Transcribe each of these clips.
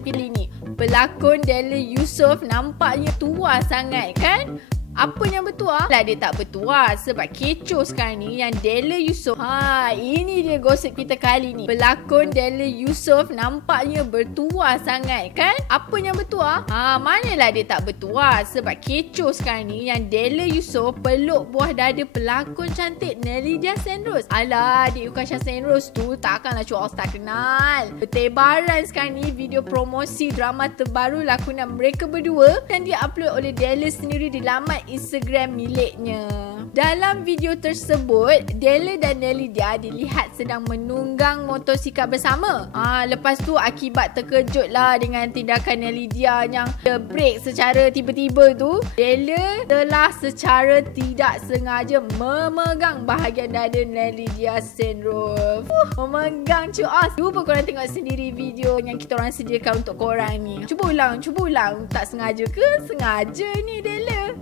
gosip kali ni. Pelakon Della Yusof nampaknya tua sangat kan? Apa yang bertuah? Lah dia tak bertuah sebab kecoh sekarang ni yang Della Yusof. Ini dia gosip kita kali ni. Pelakon Della Yusof nampaknya bertuah sangat kan? Apa yang bertuah? Manalah dia tak bertuah sebab kecoh sekarang ni yang Della Yusof peluk buah dada pelakon cantik Nelidia Senros. Alah, adik Ukasha Senros tu takkanlah Cuak tak kenal. Bertebaran sekarang ni video promosi drama terbaru lakonan mereka berdua dan dia upload oleh Della sendiri di laman Instagram miliknya. Dalam video tersebut, Della dan Nelidia dilihat sedang menunggang motosikal bersama. Lepas tu akibat terkejut lah dengan tindakan Nelidia yang break secara tiba-tiba tu, Della telah secara tidak sengaja memegang bahagian dada Nelidia Senros. Memegang cuas. Cuba korang tengok sendiri video yang kita orang sediakan untuk korang ni. Cuba ulang. Tak sengaja ke? Sengaja ni Della.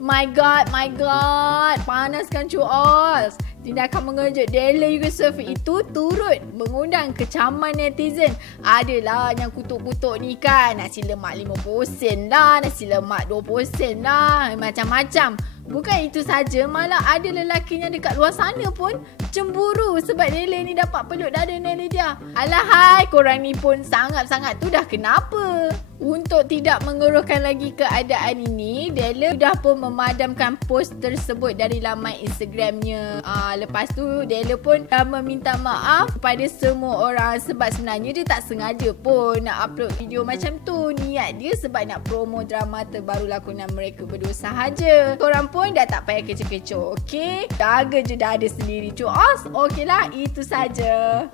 My God, panaskan cuas. Tindakan mengejut Della Yusof itu turut mengundang kecaman netizen. Adalah yang kutuk-kutuk ni kan, nasi lemak 50% lah, nasi lemak 20% lah, macam-macam. Bukan itu saja, malah ada lelaki yang dekat luar sana pun cemburu sebab Della ni dapat peluk dada Nelidia. Alahai, korang ni pun sangat-sangat tu dah kenapa? Untuk tidak mengeruhkan lagi keadaan ini, Della sudah pun memadamkan post tersebut dari laman Instagramnya. Lepas tu Della pun meminta maaf kepada semua orang sebab sebenarnya dia tak sengaja pun nak upload video macam tu. Niat dia sebab nak promo drama terbaru lakonan mereka berdua sahaja. Korang pun dah tak payah kecoh-kecoh, okey? Jaga je dada sendiri, cuas. Okeylah, itu saja.